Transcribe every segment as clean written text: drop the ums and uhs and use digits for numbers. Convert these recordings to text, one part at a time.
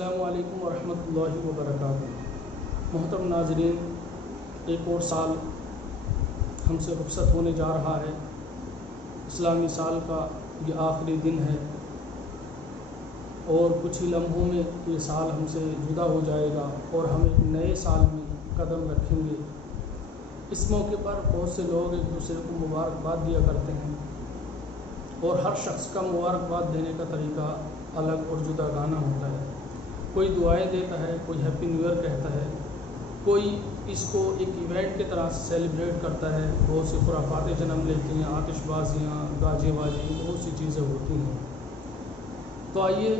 السلام علیکم ورحمۃ اللہ وبرکاتہ۔ محترم ناظرین، ایک اور سال ہم سے رخصت ہونے جا رہا ہے۔ اسلامی سال کا یہ آخری دن ہے اور کچھ ہی لمحوں میں یہ سال ہم سے جدا ہو جائے گا اور ہم ایک نئے سال میں قدم رکھیں گے۔ اس موقع پر بہت سے لوگ ایک دوسرے کو مبارکباد دیا کرتے ہیں اور ہر شخص کا مبارکباد دینے کا طریقہ الگ اور جدا گانا ہوتا ہے۔ کوئی دعائیں دیتا ہے، کوئی ہیپی نیو ایئر کہتا ہے، کوئی اس کو ایک ایونٹ کی طرح سے سیلیبریٹ کرتا ہے۔ بہت سی خرافاتیں جنم لیتی ہیں، آتش بازیاں، گاجے بازی، بہت سی چیزیں ہوتی ہیں۔ تو آئیے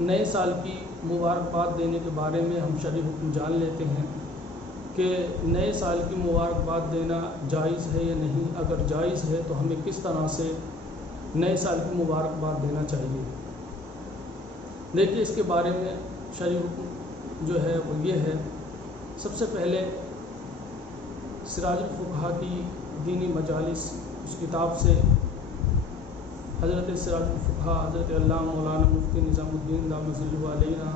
نئے سال کی مبارکباد دینے کے بارے میں ہم شرعی حکم جان لیتے ہیں کہ نئے سال کی مبارکباد دینا جائز ہے یا نہیں۔ اگر جائز ہے تو ہمیں کس طرح سے نئے سال کی مبارکباد دینا چاہیے۔ دیکھیے، اس کے بارے میں شرعی حکم جو ہے وہ یہ ہے۔ سب سے پہلے سراج الفقہا کی دینی مجالس اس کتاب سے حضرت سراج الفقہا حضرت علامہ مولانا مفتی نظام الدین دامت ظلہ علیہ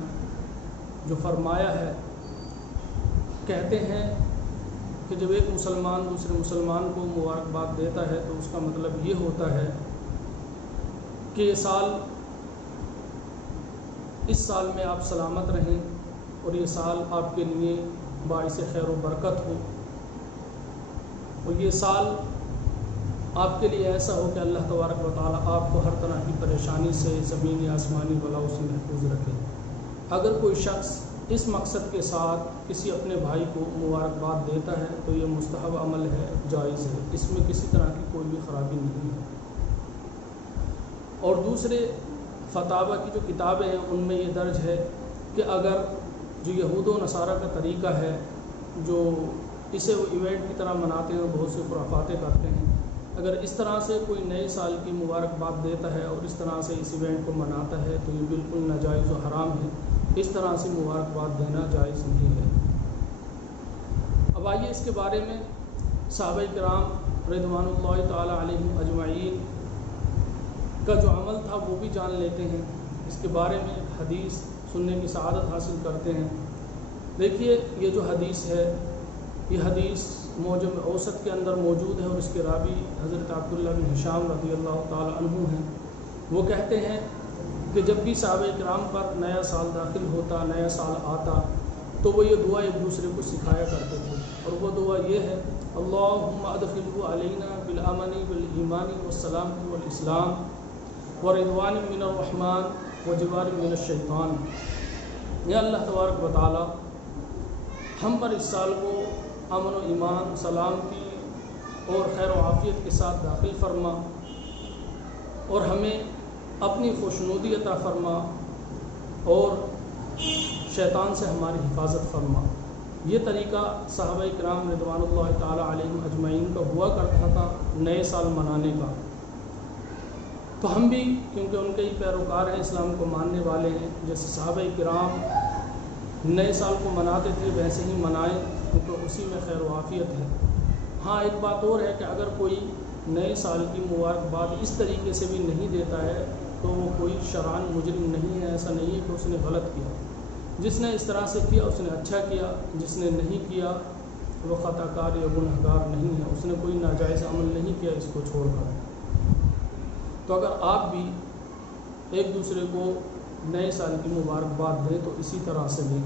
جو فرمایا ہے، کہتے ہیں کہ جب ایک مسلمان دوسرے مسلمان کو مبارکباد دیتا ہے تو اس کا مطلب یہ ہوتا ہے کہ اس سال میں آپ سلامت رہیں اور یہ سال آپ کے لیے باعث خیر و برکت ہو، اور یہ سال آپ کے لیے ایسا ہو کہ اللہ تبارک و تعالیٰ آپ کو ہر طرح کی پریشانی سے، زمینی آسمانی بلاؤں سے محفوظ رکھے۔ اگر کوئی شخص اس مقصد کے ساتھ کسی اپنے بھائی کو مبارکباد دیتا ہے تو یہ مستحب عمل ہے، جائز ہے، اس میں کسی طرح کی کوئی بھی خرابی نہیں ہے۔ اور دوسرے فتاوی کی جو کتابیں ہیں ان میں یہ درج ہے کہ اگر جو یہود و نصارہ کا طریقہ ہے، جو اسے وہ ایونٹ کی طرح مناتے ہیں اور بہت سے خرافاتیں کرتے ہیں، اگر اس طرح سے کوئی نئے سال کی مبارکباد دیتا ہے اور اس طرح سے اس ایونٹ کو مناتا ہے تو یہ بالکل ناجائز و حرام ہے۔ اس طرح سے مبارکباد دینا جائز نہیں ہے۔ اب آئیے اس کے بارے میں صحابہ کرام رضوان اللہ تعالیٰ علیہم اجمعین کا جو عمل تھا وہ بھی جان لیتے ہیں۔ اس کے بارے میں حدیث سننے کی سعادت حاصل کرتے ہیں۔ دیکھیے، یہ جو حدیث ہے یہ حدیث معجم اوسط کے اندر موجود ہے اور اس کے راوی حضرت عبداللہ بن ہشام رضی اللہ تعالیٰ عنہ ہیں۔ وہ کہتے ہیں کہ جب بھی صحابہ کرام پر نیا سال داخل ہوتا، نیا سال آتا، تو وہ یہ دعا ایک دوسرے کو سکھایا کرتے تھے، اور وہ دعا یہ ہے: اللہم ادخلہ علینا بالامن والایمان والسلامۃ والاسلام ورضوان من الرحمن وجوار من الشیطان۔ یا اللہ تبارک و تعالی ہم پر اس سال کو امن و ایمان، سلامتی اور خیر و عافیت کے ساتھ داخل فرما، اور ہمیں اپنی خوشنودی عطا فرما، اور شیطان سے ہماری حفاظت فرما۔ یہ طریقہ صحابہ کرام رضوان اللہ تعالیٰ علیہم اجمعین کا ہوا کرتا تھا نئے سال منانے کا۔ تو ہم بھی کیونکہ ان کے ہی پیروکار ہیں، اسلام کو ماننے والے ہیں، جیسے صحابہ کرام نئے سال کو مناتے تھے ویسے ہی منائیں، کیونکہ اسی میں خیر و عافیت ہے۔ ہاں، ایک بات اور ہے کہ اگر کوئی نئے سال کی مبارکباد اس طریقے سے بھی نہیں دیتا ہے تو وہ کوئی شرعاً مجرم نہیں ہے۔ ایسا نہیں ہے کہ اس نے غلط کیا۔ جس نے اس طرح سے کیا اس نے اچھا کیا، جس نے نہیں کیا وہ خطا کار یا گناہ گار نہیں ہے، اس نے کوئی ناجائز عمل نہیں کیا اس کو چھوڑ کر۔ تو اگر آپ بھی ایک دوسرے کو نئے سال کی مبارکباد دیں تو اسی طرح سے دیں۔